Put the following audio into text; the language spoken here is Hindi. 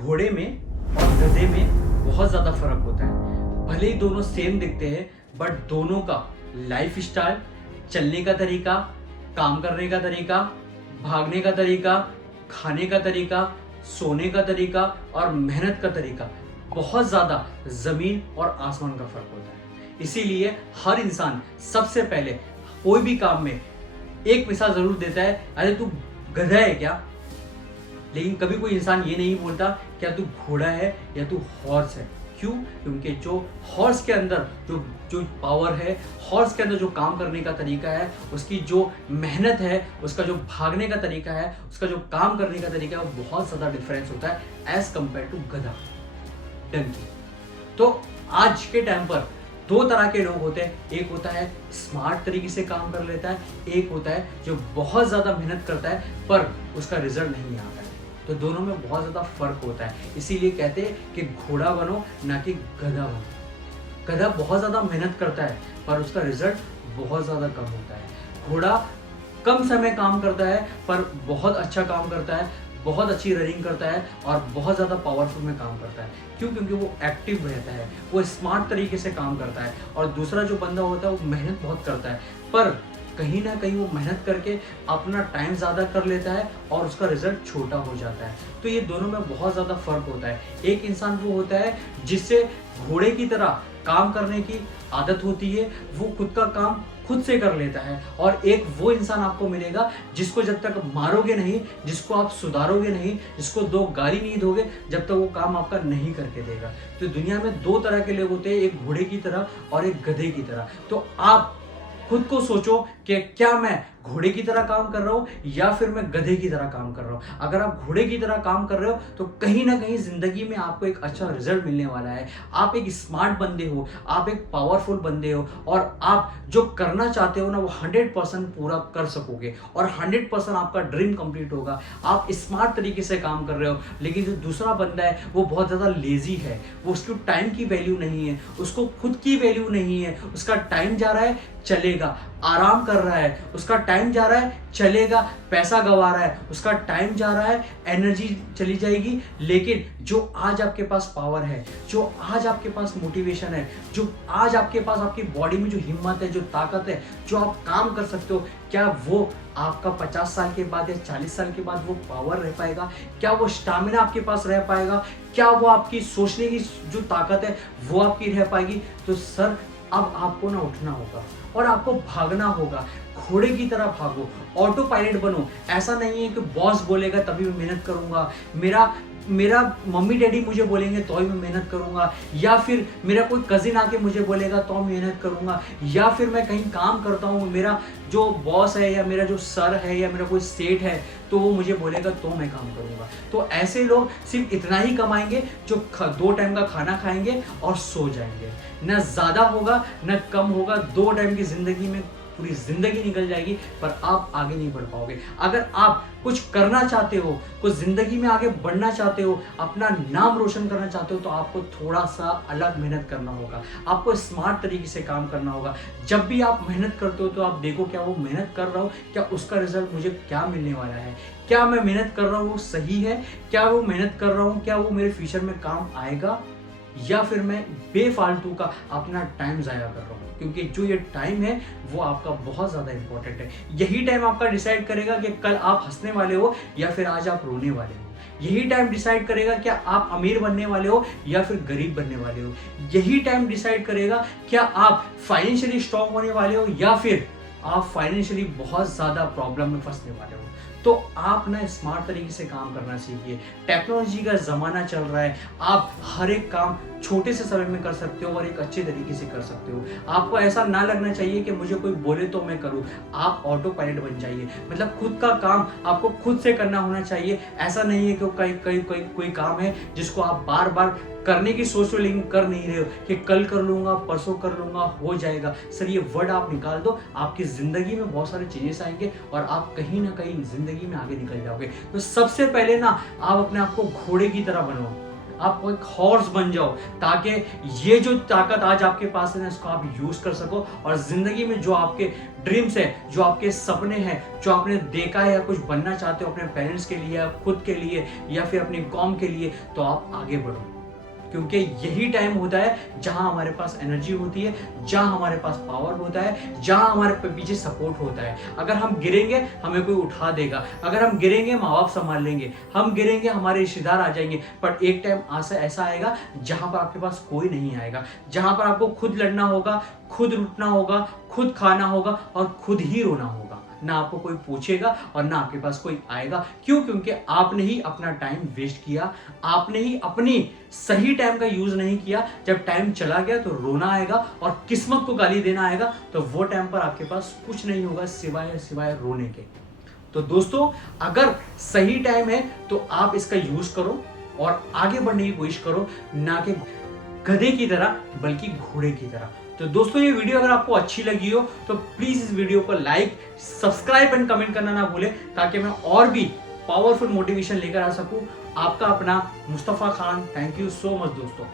घोड़े में और गधे में बहुत ज़्यादा फर्क होता है। भले ही दोनों सेम दिखते हैं, बट दोनों का लाइफ स्टाइल, चलने का तरीका, काम करने का तरीका, भागने का तरीका, खाने का तरीका, सोने का तरीका और मेहनत का तरीका बहुत ज़्यादा ज़मीन और आसमान का फर्क होता है। इसीलिए हर इंसान सबसे पहले कोई भी काम में एक मिसाल ज़रूर देता है, अरे तू गधा है क्या? लेकिन कभी कोई इंसान ये नहीं बोलता क्या तू घोड़ा है या तू हॉर्स है। क्यों? क्योंकि जो हॉर्स के अंदर जो जो पावर है, हॉर्स के अंदर जो काम करने का तरीका है, उसकी जो मेहनत है, उसका जो भागने का तरीका है, उसका जो काम करने का तरीका है, वो बहुत ज़्यादा डिफरेंस होता है एज कम्पेयर टू गधा, डंकी। तो आज के टाइम पर दो तरह के लोग होते हैं। एक होता है स्मार्ट तरीके से काम कर लेता है, एक होता है जो बहुत ज़्यादा मेहनत करता है पर उसका रिजल्ट नहीं आता है। तो दोनों में बहुत ज़्यादा फर्क होता है। इसीलिए कहते हैं कि घोड़ा बनो ना कि गधा बनो। गधा बहुत ज़्यादा मेहनत करता है पर उसका रिजल्ट बहुत ज़्यादा कम होता है। घोड़ा कम समय काम करता है पर बहुत अच्छा काम करता है, बहुत अच्छी रनिंग करता है और बहुत ज़्यादा पावरफुल में काम करता है। क्यों? क्योंकि वो एक्टिव रहता है, वो स्मार्ट तरीके से काम करता है। और दूसरा जो बंदा होता है वो मेहनत बहुत करता है पर कहीं ना कहीं वो मेहनत करके अपना टाइम ज़्यादा कर लेता है और उसका रिजल्ट छोटा हो जाता है। तो ये दोनों में बहुत ज़्यादा फर्क होता है। एक इंसान वो होता है जिससे घोड़े की तरह काम करने की आदत होती है, वो खुद का काम खुद से कर लेता है। और एक वो इंसान आपको मिलेगा जिसको जब तक मारोगे नहीं, जिसको आप सुधारोगे नहीं, जिसको दो गाली नहीं दोगे, जब तक वो काम आपका नहीं करके देगा। तो दुनिया में दो तरह के लोग होते हैं, एक घोड़े की तरह और एक गधे की तरह। तो आप खुद को सोचो कि क्या मैं घोड़े की तरह काम कर रहा हूँ या फिर मैं गधे की तरह काम कर रहा हूँ। अगर आप घोड़े की तरह काम कर रहे हो तो कहीं ना कहीं जिंदगी में आपको एक अच्छा रिजल्ट मिलने वाला है। आप एक स्मार्ट बंदे हो, आप एक पावरफुल बंदे हो और आप जो करना चाहते हो ना वो 100% पूरा कर सकोगे और 100% आपका ड्रीम कंप्लीट होगा। आप स्मार्ट तरीके से काम कर रहे हो, लेकिन जो दूसरा बंदा है वो बहुत ज़्यादा लेजी है, वो उसको टाइम की वैल्यू नहीं है, उसको खुद की वैल्यू नहीं है। उसका टाइम जा रहा है, चलेगा, आराम कर रहा है, उसका टाइम जा रहा है, चलेगा, पैसा गंवा रहा है, उसका टाइम जा रहा है, एनर्जी चली जाएगी। लेकिन जो आज आपके पास पावर है, जो आज आपके पास मोटिवेशन है, जो आज आपके पास आपकी बॉडी में जो हिम्मत है, जो ताकत है, जो आप काम कर सकते हो, क्या वो आपका 50 साल के बाद या 40 साल के बाद वो पावर रह पाएगा? क्या वो स्टैमिना आपके पास रह पाएगा? क्या वो आपकी सोचने की जो ताकत है वो आपकी रह पाएगी? तो सर अब आपको ना उठना होगा और आपको भागना होगा। घोड़े की तरह भागो, ऑटो पायलट बनो। ऐसा नहीं है कि बॉस बोलेगा तभी मैं मेहनत करूंगा, मेरा मम्मी डैडी मुझे बोलेंगे तो ही मैं मेहनत करूंगा, या फिर मेरा कोई कजिन आके मुझे बोलेगा तो मैं मेहनत करूंगा, या फिर मैं कहीं काम करता हूँ, मेरा जो बॉस है या मेरा जो सर है या मेरा कोई सेठ है तो वो मुझे बोलेगा तो मैं काम करूंगा। तो ऐसे लोग सिर्फ इतना ही कमाएंगे जो 2 टाइम का खाना खाएंगे और सो जाएंगे। ना ज़्यादा होगा ना कम होगा, 2 टाइम की ज़िंदगी में पूरी ज़िंदगी निकल जाएगी पर आप आगे नहीं बढ़ पाओगे। अगर आप कुछ करना चाहते हो, कुछ ज़िंदगी में आगे बढ़ना चाहते हो, अपना नाम रोशन करना चाहते हो, तो आपको थोड़ा सा अलग मेहनत करना होगा, आपको स्मार्ट तरीके से काम करना होगा। जब भी आप मेहनत करते हो तो आप देखो क्या वो मेहनत कर रहा हूँ, क्या उसका रिजल्ट मुझे क्या मिलने वाला है, क्या मैं मेहनत कर रहा हूँ वो सही है, क्या वो मेहनत कर रहा हूँ क्या वो मेरे फ्यूचर में काम आएगा, या फिर मैं बेफालतू का अपना टाइम ज़ाया कर रहा हूँ। क्योंकि जो ये टाइम है वो आपका बहुत ज़्यादा इंपॉर्टेंट है। यही टाइम आपका डिसाइड करेगा कि कल आप हंसने वाले हो या फिर आज आप रोने वाले हो। यही टाइम डिसाइड करेगा क्या आप अमीर बनने वाले हो या फिर गरीब बनने वाले हो। यही टाइम डिसाइड करेगा क्या आप फाइनेंशियली स्ट्रांग होने वाले हो या फिर आप फाइनेंशियली बहुत ज़्यादा प्रॉब्लम में फंसने वाले हो। तो आप ना स्मार्ट तरीके से काम करना सीखिए। टेक्नोलॉजी का ज़माना चल रहा है, आप हर एक काम छोटे से समय में कर सकते हो और एक अच्छे तरीके से कर सकते हो। आपको ऐसा ना लगना चाहिए कि मुझे कोई बोले तो मैं करूँ। आप ऑटो पायलट बन जाइए, मतलब खुद का काम आपको खुद से करना होना चाहिए। ऐसा नहीं है कि कोई काम है जिसको आप बार बार करने की सोच रहे हो लेकिन कर नहीं रहे हो कि कल कर लूंगा, परसों कर लूंगा, हो जाएगा। सर ये वर्ड आप निकाल दो, आपकी जिंदगी में बहुत सारे चेंजेस आएंगे और आप कहीं ना कहीं जिंदगी में आगे निकल जाओगे। तो सबसे पहले ना आप अपने आप को घोड़े की तरह बनाओ। आप एक हॉर्स बन जाओ, ताकि ये जो ताकत आज आपके पास है ना, इसको आप यूज कर सको और जिंदगी में जो आपके ड्रीम्स है, जो आपके सपने हैं, जो आपने देखा है या कुछ बनना चाहते हो अपने पेरेंट्स के लिए या खुद के लिए या फिर अपनी कौम के लिए, तो आप आगे बढ़ो। क्योंकि यही टाइम होता है जहां हमारे पास एनर्जी होती है, जहां हमारे पास पावर होता है, जहां हमारे पीछे सपोर्ट होता है। अगर हम गिरेंगे हमें कोई उठा देगा, अगर हम गिरेंगे माँ बाप संभाल लेंगे, हम गिरेंगे हमारे रिश्तेदार आ जाएंगे, पर एक टाइम ऐसा आएगा जहां पर आपके पास कोई नहीं आएगा, जहां पर आपको खुद लड़ना होगा, खुद रुकना होगा, खुद खाना होगा और खुद ही रोना होगा। ना आपको कोई पूछेगा और ना आपके पास कोई आएगा। क्यों? क्योंकि आपने ही अपना टाइम वेस्ट किया, आपने ही अपनी सही टाइम का यूज नहीं किया। जब टाइम चला गया तो रोना आएगा और किस्मत को गाली देना आएगा, तो वो टाइम पर आपके पास कुछ नहीं होगा सिवाय रोने के। तो दोस्तों, अगर सही टाइम है तो आप इसका यूज करो और आगे बढ़ने की कोशिश करो, ना कि गधे की तरह बल्कि घोड़े की तरह। तो दोस्तों, ये वीडियो अगर आपको अच्छी लगी हो तो प्लीज इस वीडियो को लाइक, सब्सक्राइब एंड कमेंट करना ना भूलें, ताकि मैं और भी पावरफुल मोटिवेशन लेकर आ सकूं। आपका अपना Mustafa Khan. Thank you so much दोस्तों।